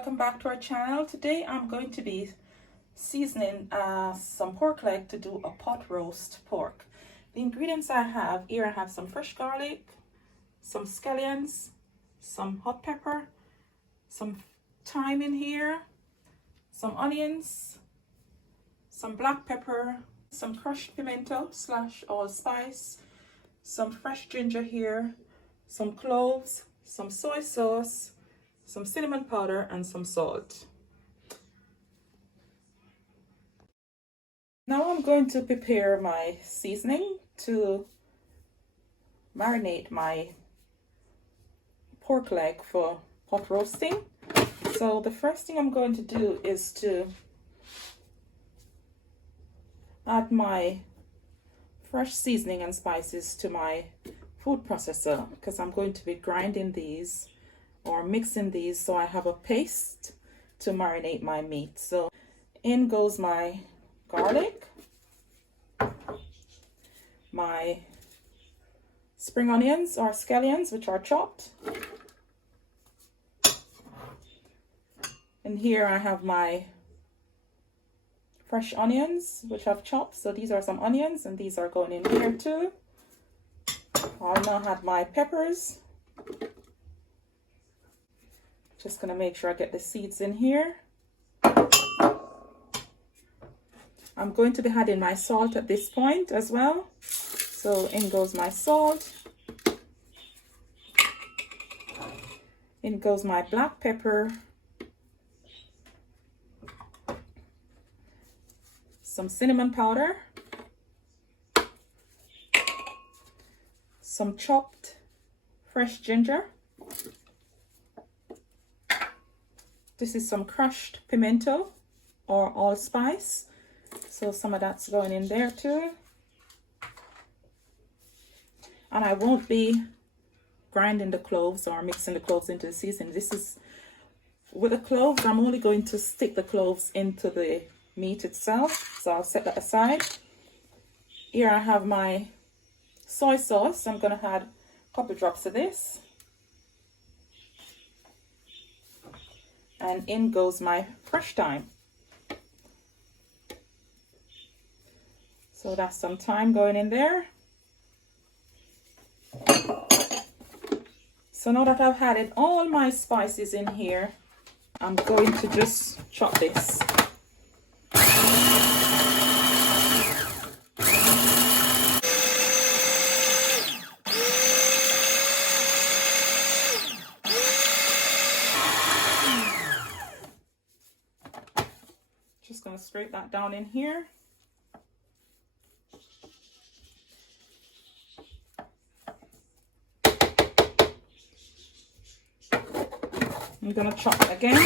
welcome back to our channel. Today I'm going to be seasoning some pork leg to do a pot roast pork. The ingredients I have here, I have some fresh garlic, some scallions, some hot pepper, some thyme in here, some onions, some black pepper, some crushed pimento slash allspice, some fresh ginger here, some cloves, some soy sauce, some cinnamon powder, and some salt. Now I'm going to prepare my seasoning to marinate my pork leg for pot roasting. So the first thing I'm going to do is to add my fresh seasoning and spices to my food processor, because I'm going to be grinding these or mixing these so I have a paste to marinate my meat. So in goes my garlic, my spring onions or scallions, which are chopped, and here I have my fresh onions which I've chopped. So these are some onions and these are going in here too. I'll now add my peppers. Just gonna make sure I get the seeds in here. I'm going to be adding my salt at this point as well. So in goes my salt. In goes my black pepper. Some cinnamon powder. Some chopped fresh ginger. This is some crushed pimento or allspice. So some of that's going in there too. And I won't be grinding the cloves or mixing the cloves into the seasoning. This is, with the cloves, I'm only going to stick the cloves into the meat itself. So I'll set that aside. Here I have my soy sauce. I'm going to add a couple drops of this. And in goes my fresh thyme. So that's some thyme going in there. So now that I've added all my spices in here, I'm going to just chop this. Just going to scrape that down in here. I'm going to chop it again.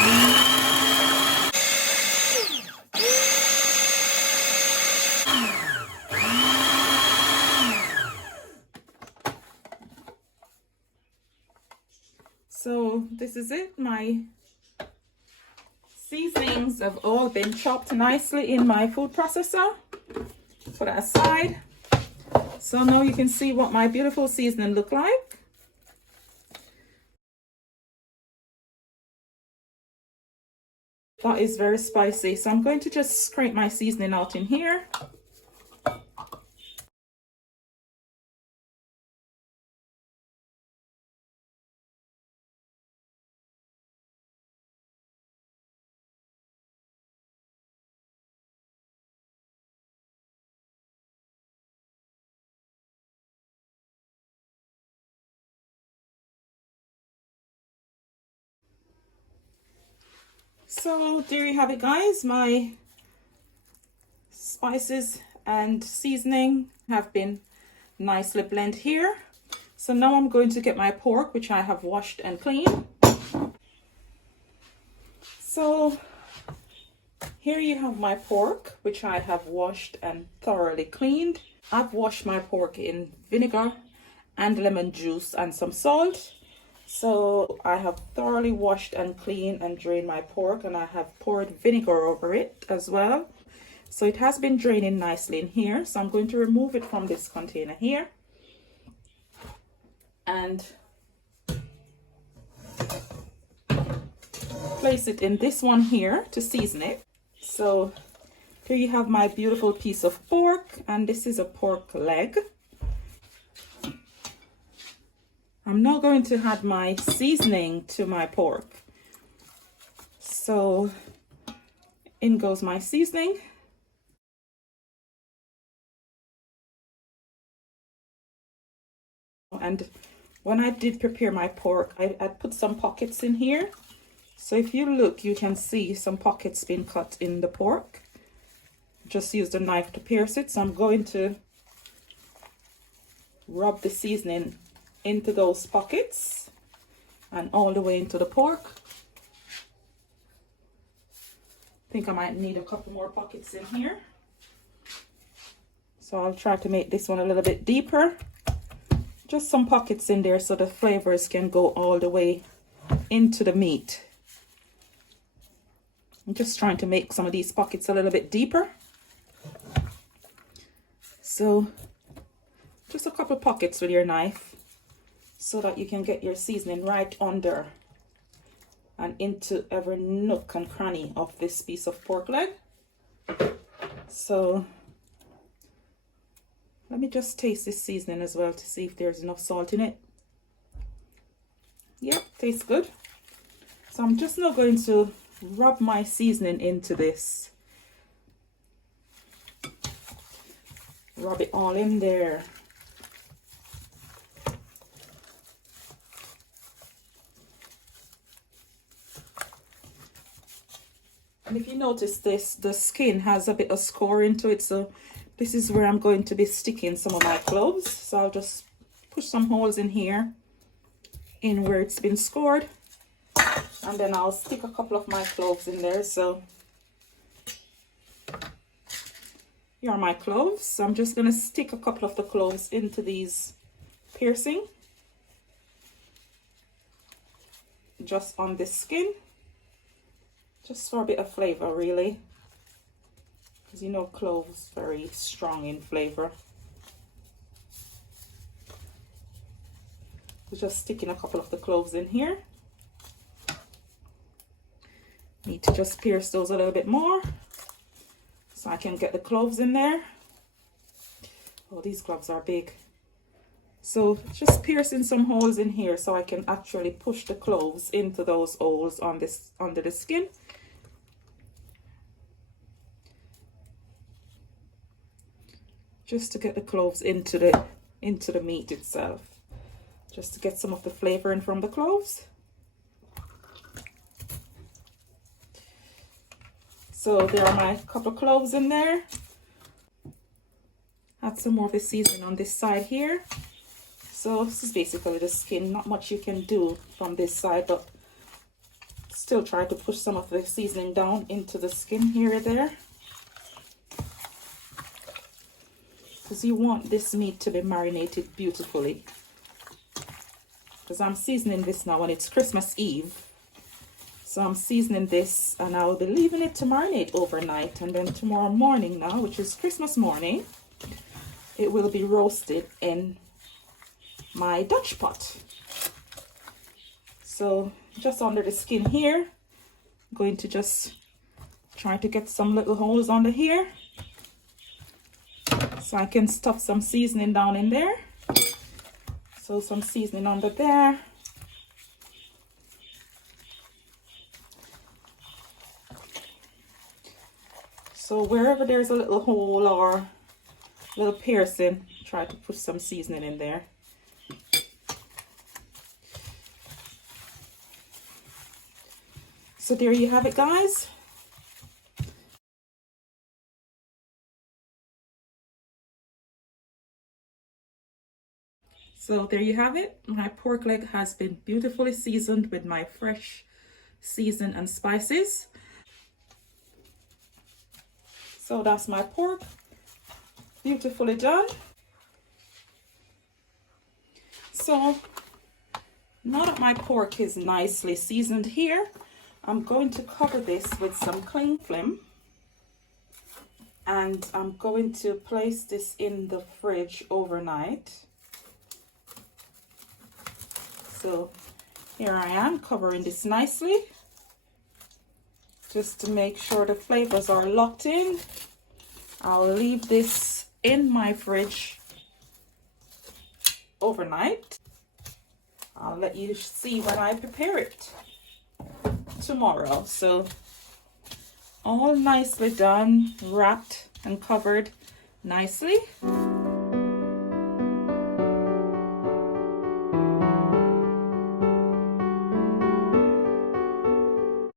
So this is it. My seasonings have all been chopped nicely in my food processor. Put it aside. So now you can see what my beautiful seasoning look like. That is very spicy. So I'm going to just scrape my seasoning out in here. So there you have it, guys. My spices and seasoning have been nicely blended here. So now I'm going to get my pork, which I have washed and cleaned. So here you have my pork, which I have washed and thoroughly cleaned. I've washed my pork in vinegar and lemon juice and some salt. So I have thoroughly washed and cleaned and drained my pork, and I have poured vinegar over it as well. So it has been draining nicely in here. So I'm going to remove it from this container here. And place it in this one here to season it. So here you have my beautiful piece of pork, and this is a pork leg. I'm now going to add my seasoning to my pork. So in goes my seasoning. And when I did prepare my pork, I put some pockets in here. So if you look, you can see some pockets being cut in the pork. Just use the knife to pierce it. So I'm going to rub the seasoning into those pockets and all the way into the pork. I think I might need a couple more pockets in here. So I'll try to make this one a little bit deeper. Just some pockets in there so the flavors can go all the way into the meat. I'm just trying to make some of these pockets a little bit deeper. So just a couple pockets with your knife so that you can get your seasoning right under and into every nook and cranny of this piece of pork leg. So let me just taste this seasoning as well to see if there's enough salt in it. Yep, tastes good. So I'm just now going to rub my seasoning into this. Rub it all in there. And if you notice this, the skin has a bit of score into it, so this is where I'm going to be sticking some of my cloves. So I'll just push some holes in here, in where it's been scored. And then I'll stick a couple of my cloves in there. So here are my cloves. So I'm just going to stick a couple of the cloves into these piercing. Just on this skin. Just for a bit of flavor, really. Because you know cloves very strong in flavor. So just sticking a couple of the cloves in here. Need to just pierce those a little bit more so I can get the cloves in there. Oh, these cloves are big. So just piercing some holes in here so I can actually push the cloves into those holes on this under the skin. Just to get the cloves into the meat itself. Just to get some of the flavor in from the cloves. So there are my couple of cloves in there. Add some more of the seasoning on this side here. So this is basically the skin. Not much you can do from this side, but still try to push some of the seasoning down into the skin here or there. Because you want this meat to be marinated beautifully. Because I'm seasoning this now and it's Christmas Eve. So I'm seasoning this and I will be leaving it to marinate overnight. And then tomorrow morning now, which is Christmas morning, it will be roasted in my Dutch pot. So just under the skin here, I'm going to just try to get some little holes under here. So I can stuff some seasoning down in there. So some seasoning under there. So wherever there's a little hole or little piercing, try to put some seasoning in there. So there you have it, guys. So there you have it. My pork leg has been beautifully seasoned with my fresh season and spices. So that's my pork, beautifully done. So now that my pork is nicely seasoned here, I'm going to cover this with some cling film. And I'm going to place this in the fridge overnight. So here I am covering this nicely. just to make sure the flavors are locked in. I'll leave this in my fridge overnight. I'll let you see when I prepare it tomorrow. So all nicely done, wrapped and covered nicely.